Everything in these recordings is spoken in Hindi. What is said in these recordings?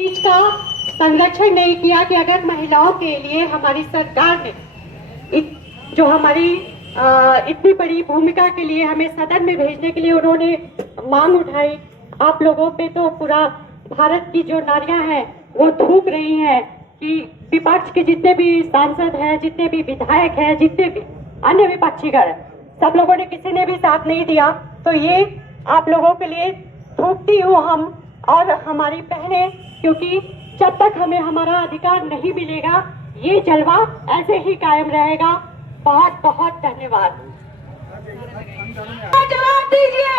चीज का संरक्षण नहीं किया कि अगर महिलाओं के लिए हमारी सरकार ने जो हमारी इतनी बड़ी भूमिका के लिए हमें सदन में भेजने के लिए उन्होंने मांग उठाई। आप लोगों पे तो पूरा भारत की जो नारियां हैं वो थूक रही हैं कि विपक्ष के जितने भी सांसद हैं, जितने भी विधायक हैं, जितने भी अन्य विपक्षीगण हैं, सब लोगों ने किसी ने भी साथ नहीं दिया। तो ये आप लोगों के लिए थूकती हूँ हम और हमारी बहनें, क्योंकि जब तक हमें हमारा अधिकार नहीं मिलेगा ये जलवा ऐसे ही कायम रहेगा। बहुत बहुत धन्यवाद। जवाब दीजिए,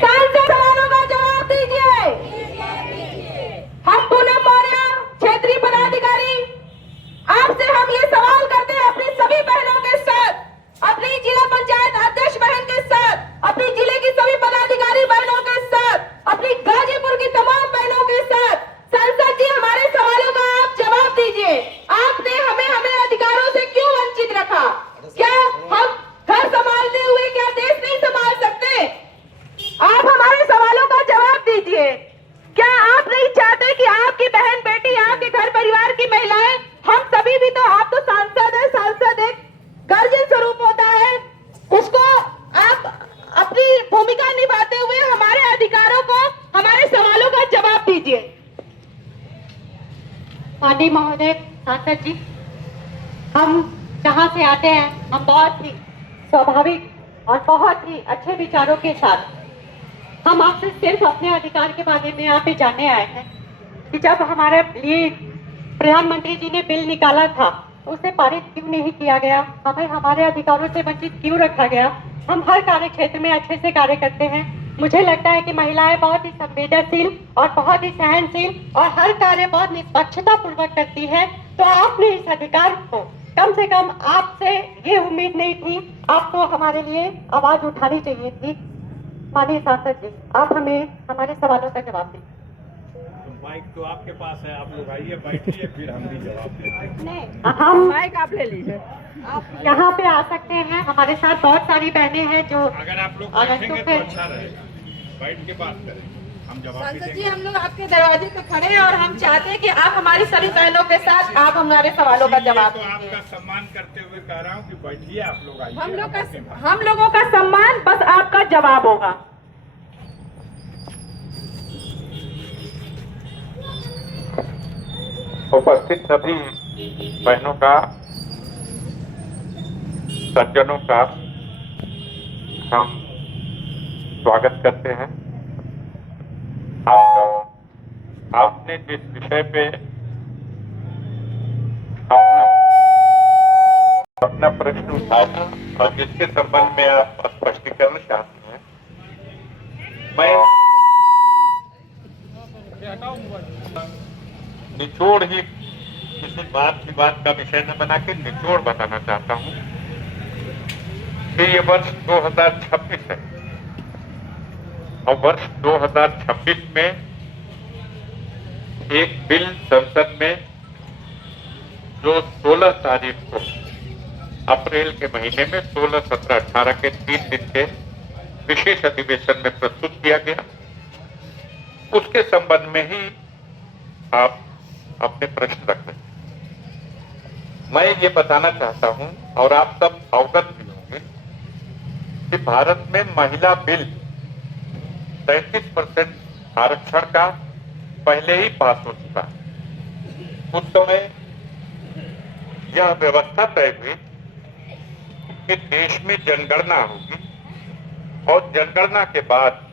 सांसद सवालों का जवाब दीजिए। हम पूनम मौर्य, क्षेत्रीय पदाधिकारी, आपसे हम ये सवाल करते हैं अपनी सभी बहनों के साथ, अपनी जिला पंचायत अध्यक्ष बहन के साथ, अपनी जिले की सभी पदाधिकारी बहनों के साथ, अपनी गाजीपुर की तमाम बहनों के साथ, सांसद जी हमारे सवालों का आप जवाब दीजिए। आपने हमें अधिकारों से क्यों वंचित रखा? क्या हम घर संभालते हुए क्या देश नहीं संभाल सकते? आप हमारे सवालों का जवाब दीजिए। क्या आप नहीं चाहते कि आपकी बहन बेटी, आपके घर परिवार की महिलाएं, हम सभी भी तो, आप तो सांसद है, सांसद एक गार्जियन स्वरूप होता है, उसको आप अपनी भूमिका निभाते हुए हमारे अधिकारों को, हमारे सवालों का जवाब दीजिए। माननीय महोदय सांसद जी, हम जहाँ से आते हैं हम बहुत ही स्वाभाविक और बहुत ही अच्छे विचारों के साथ हम आपसे सिर्फ अपने अधिकार के बारे में यहाँ पे जानने आए हैं कि जब हमारे लिए प्रधानमंत्री जी ने बिल निकाला था तो उसे पारित क्यों नहीं किया गया, हमें हमारे अधिकारों से वंचित क्यों रखा गया। हम हर कार्य क्षेत्र में अच्छे से कार्य करते हैं। मुझे लगता है कि महिलाएं बहुत ही संवेदनशील और बहुत ही सहनशील और हर कार्य बहुत निष्पक्षता पूर्वक करती है। तो आपने इस अधिकार को, कम से कम आपसे ये उम्मीद नहीं थी, आपको हमारे लिए आवाज उठानी चाहिए थी। माननीय सांसद जी, आप हमें हमारे सवालों का जवाब दीजिए। माइक तो आपके पास है, आप लोग आइए, बैठिए, फिर हम भी जवाब देते हैं। नहीं, हम माइक आप ले लीजिए, आप यहाँ पे आ सकते हैं। हमारे साथ बहुत सारी बहनें हैं जो अगर आप लोग बैठेंगे तो अच्छा रहेगा, बैठ के बात करें, हम जवाब भी सांसद जी देंगे। हम लोग आपके दरवाजे पे खड़े हैं और हम चाहते हैं कि आप हमारी सभी बहनों के साथ आप हमारे सवालों का जवाब तो दीजिए। आपका सम्मान करते हुए कह रहा हूँ कि बैठिए, आप लोग आइए। हम लोगों का सम्मान बस आपका जवाब होगा। उपस्थित सभी बहनों का, सज्जनों का हम स्वागत करते हैं। आपने जिस विषय पे अपना प्रश्न उठाया और जिसके संबंध में आप स्पष्टीकरण चाहते हैं, मैं निचोड़ ही किसी बात विवाद का विषय न बना के निचोड़ बताना चाहता हूं कि ये वर्ष 2026 है और वर्ष 2026 में एक बिल संसद में जो 16 तारीख को अप्रैल के महीने में 16, 17, 18 के 3 दिन के विशेष अधिवेशन में प्रस्तुत किया गया, उसके संबंध में ही आप अपने प्रश्न रख रहे हैं। मैं ये बताना चाहता हूं और आप सब अवगत भी होंगे कि भारत में महिला बिल 33% आरक्षण का पहले ही पास हो चुका है। उस समय यह व्यवस्था तय हुई कि देश में जनगणना होगी और जनगणना के बाद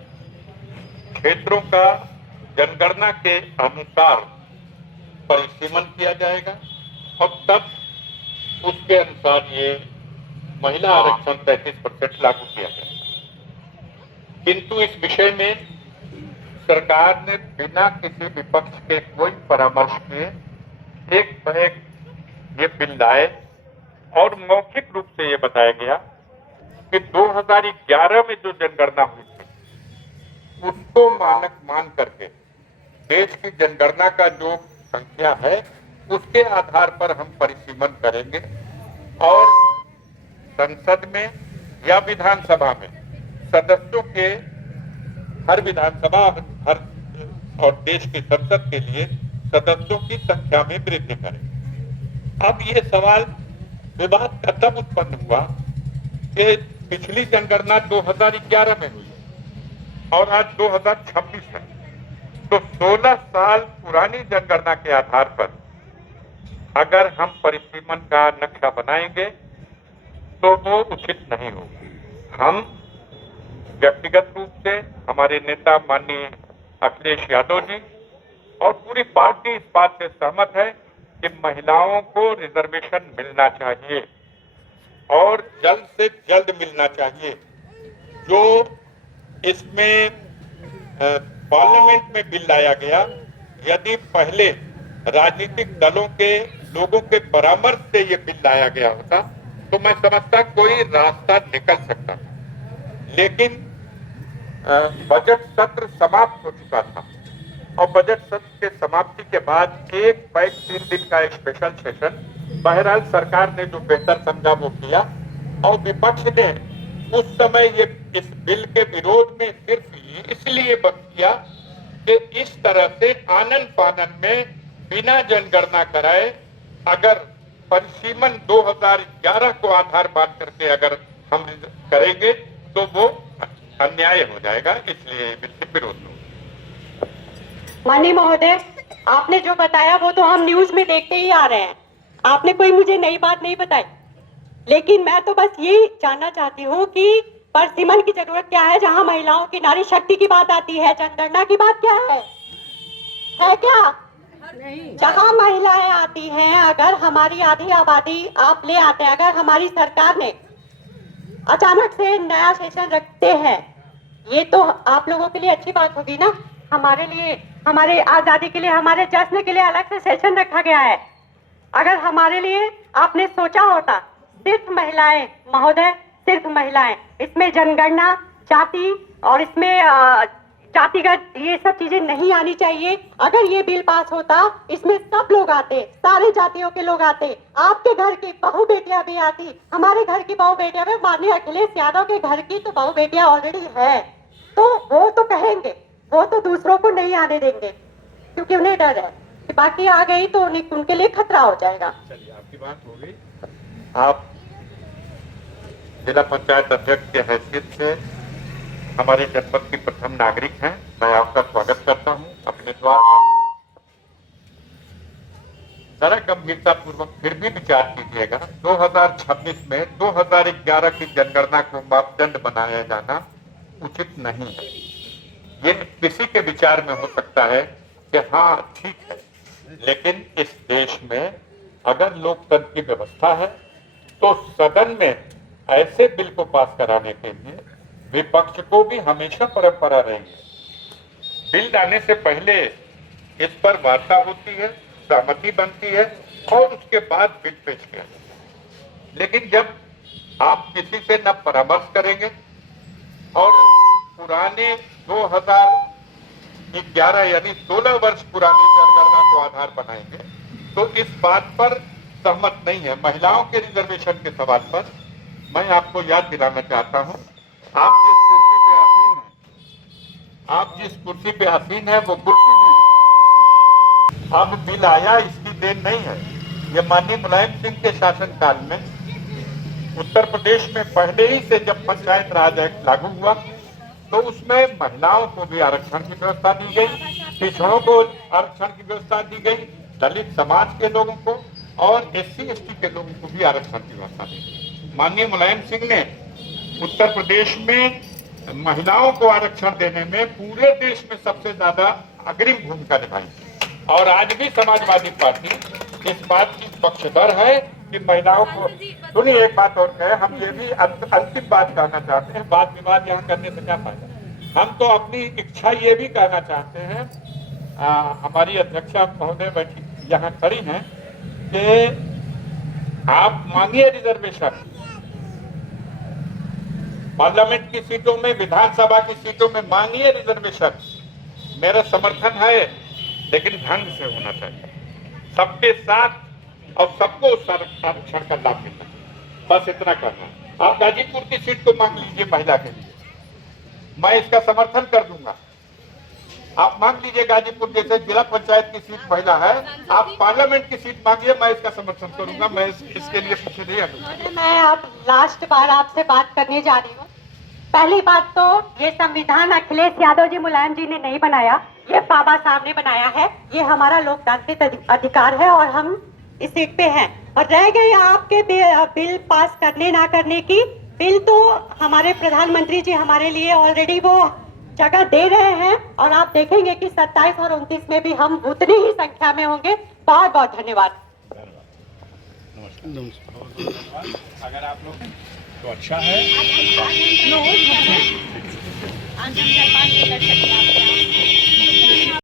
क्षेत्रों का जनगणना के अनुसार परिसीमन किया जाएगा और तब उसके अनुसार ये महिला आरक्षण 33% लागू किया जाएगा। किंतु इस विषय में सरकार ने बिना किसी विपक्ष के कोई परामर्श के एक बैग ये बिल लाए और मौखिक रूप से ये बताया गया कि 2011 में जो जनगणना हुई थी उसको मानक मान करके देश की जनगणना का जो संख्या है उसके आधार पर हम परिसीमन करेंगे और संसद में या विधानसभा में सदस्यों के, हर विधानसभा, हर और देश की संसद के लिए सदस्यों की संख्या में वृद्धि करें। अब ये सवाल विवाद का तब उत्पन्न हुआ कि पिछली जनगणना 2011 में हुई और आज 2026 है, तो 16 साल पुरानी जनगणना के आधार पर अगर हम परिसीमन का नक्शा बनाएंगे तो वो उचित नहीं होगी। हम व्यक्तिगत रूप से हमारे नेता माननीय अखिलेश यादव जी और पूरी पार्टी इस बात से सहमत है कि महिलाओं को रिजर्वेशन मिलना चाहिए और जल्द से जल्द मिलना चाहिए। जो इसमें पार्लियामेंट में बिल लाया गया, यदि पहले राजनीतिक दलों के लोगों के परामर्श से ये बिल लाया गया होता तो मैं समझता कोई रास्ता निकल सकता था, लेकिन बजट सत्र समाप्त हो चुका था और बजट सत्र के समाप्ति के बाद एक बैक 3 दिन का एक स्पेशल सेशन, बहरहाल सरकार ने जो बेहतर समझा वो किया और विपक्ष ने उस समय ये इस बिल के विरोध में सिर्फ इसलिए बंद किया कि इस तरह से आनन फानन में बिना जनगणना कराए अगर परिसीमन 2011 को आधार मान करके अगर हम करेंगे तो वो अन्याय हो जाएगा, इसलिए बिल के विरोध में। माननीय महोदय, आपने जो बताया वो तो हम न्यूज में देखते ही आ रहे हैं, आपने कोई मुझे नई बात नहीं बताई। लेकिन मैं तो बस ये जानना चाहती हूँ कि परिसीमन की जरूरत क्या है जहाँ महिलाओं की नारी शक्ति की बात आती है, जनगणना की बात क्या है क्या? जहाँ महिलाएं आती हैं, अगर हमारी आधी आबादी आप ले आते हैं, अगर हमारी सरकार ने अचानक से नया सेशन रखते हैं, ये तो आप लोगों के लिए अच्छी बात होगी ना। हमारे लिए, हमारे आजादी के लिए, हमारे जश्न के लिए अलग से सेशन रखा गया है। अगर हमारे लिए आपने सोचा होता, सिर्फ महिलाएं महोदय, सिर्फ महिलाएं, इसमें जनगणना, जाति और इसमें जातिगत ये सब चीजें नहीं आनी चाहिए। अगर ये बिल पास होता, इसमें सब लोग आते, सारे जातियों के लोग आते, आपके घर की बहू बेटियां भी आती, हमारे घर की बहू बेटियां भी, माननीय अखिलेश यादव के घर की तो बहू बेटियां ऑलरेडी है, तो वो तो कहेंगे, वो तो दूसरों को नहीं आने देंगे क्योंकि उन्हें डर है कि बाकी आ गई तो उनके लिए खतरा हो जाएगा। चलिए, आपकी बात हो गई। आप जिला पंचायत अध्यक्ष के हैसियत से हमारे जनपद की प्रथम नागरिक हैं, मैं आपका स्वागत करता हूं अपने द्वार। जरा गंभीरता पूर्वक फिर भी विचार कीजिएगा, 2026 में 2011 की जनगणना को मापदंड बनाया जाना उचित नहीं है। ये किसी के विचार में हो सकता है कि हाँ ठीक है, लेकिन इस देश में अगर लोकतंत्र की व्यवस्था है तो सदन में ऐसे बिल को पास कराने के लिए विपक्ष को भी हमेशा परंपरा रहेगी। बिल लाने से पहले इस पर वार्ता होती है, सहमति बनती है और उसके बाद बिल पेश किया जाता है। लेकिन जब आप किसी से न परामर्श करेंगे और पुराने 2011 यानी 16 वर्ष पुरानी जनगणना को आधार बनाएंगे तो इस बात पर सहमत नहीं है। महिलाओं के रिजर्वेशन के सवाल पर मैं आपको याद दिलाना चाहता हूं, आप जिस कुर्सी पे आसीन हैं, आप जिस कुर्सी पे आसीन है वो कुर्सी भी अब बिल आया, इसकी देन नहीं है। ये माननीय मुलायम सिंह के शासनकाल में उत्तर प्रदेश में पहले ही से जब पंचायत राज एक्ट लागू हुआ तो उसमें महिलाओं को भी आरक्षण की व्यवस्था दी गई, पिछड़ों को आरक्षण की व्यवस्था दी गई, दलित समाज के लोगों को और SC/ST के लोगों को भी आरक्षण की व्यवस्था दी गई। माननीय मुलायम सिंह ने उत्तर प्रदेश में महिलाओं को आरक्षण देने में पूरे देश में सबसे ज्यादा अग्रिम भूमिका निभाई और आज भी समाजवादी पार्टी इस बात की पक्षधर है कि महिलाओं को। सुनिए, एक बात और कहे, हम ये भी अंतिम बात कहना चाहते हैं, वाद विवाद यहाँ करने से क्या फायदा। हम तो अपनी इच्छा ये भी कहना चाहते हैं, हमारी अध्यक्षा महोदय बैठी यहाँ खड़ी हैं, कि आप मांगिए रिजर्वेशन पार्लियामेंट की सीटों में, विधानसभा की सीटों में मांगिए रिजर्वेशन, मेरा समर्थन है, लेकिन ढंग से होना चाहिए, सबके साथ और सबको उस आरक्षण का लाभ मिलना चाहिए। बस इतना करना है। आप गाजीपुर की सीट को मांग लीजिए महिला के लिए, मैं इसका समर्थन कर दूंगा, आप मांग लीजिए गाजीपुर जैसे जिला पंचायत की सीट महिला है, आप पार्लियामेंट की सीट मांगिए, मैं इसका समर्थन करूंगा, मैं इसके लिए पीछे नहीं हटूंगा। मैं अब लास्ट बार आपसे बात करने जा रही हूँ। पहली बात तो ये संविधान अखिलेश यादव जी मुलायम जी ने नहीं बनाया, ये बाबा साहब ने बनाया है। ये हमारा लोकतांत्रिक अधिकार है और हम इस सीट पे हैं। और रह गई आपके बिल पास करने ना करने की, बिल तो हमारे प्रधानमंत्री जी हमारे लिए ऑलरेडी वो जगह दे रहे हैं और आप देखेंगे कि 27 और 29 में भी हम उतनी ही संख्या में होंगे। बहुत बहुत धन्यवाद। अगर आप लोग तो अच्छा है। आज हम 4-5 लड़ सकते हैं।